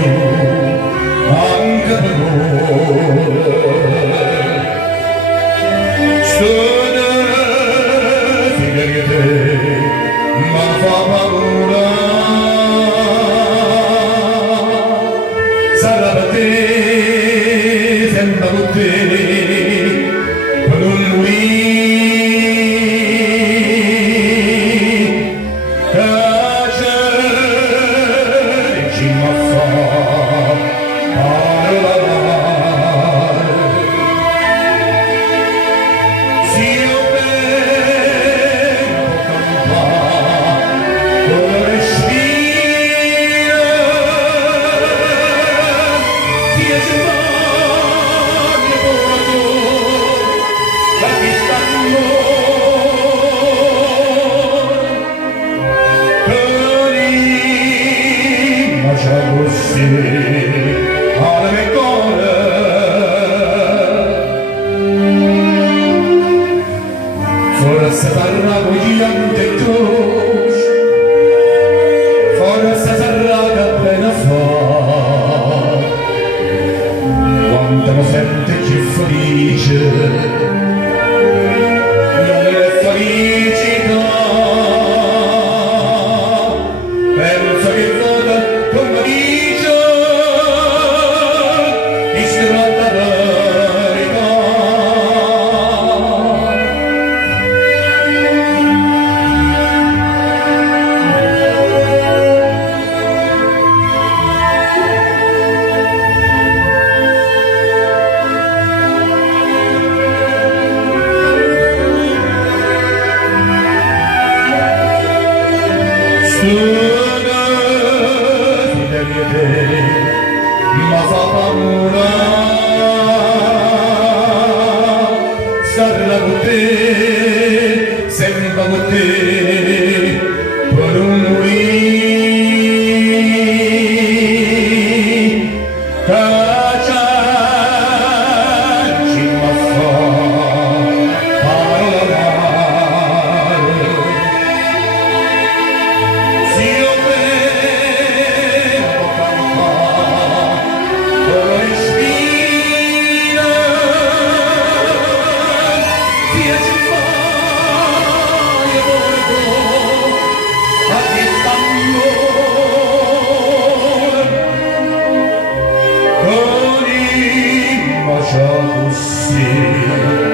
io anche per voi sono figlie ma fa paura sarà per te sembra per te per non morire alla mia cuore forse sarà vogliante tu forse sarà che appena fa quando mi sente più felice non è felicità penso che vada come dice ma fa paura sarà con te sembra con te per un morire cacciarci ma fa parlare se io devo cantare con il bacio così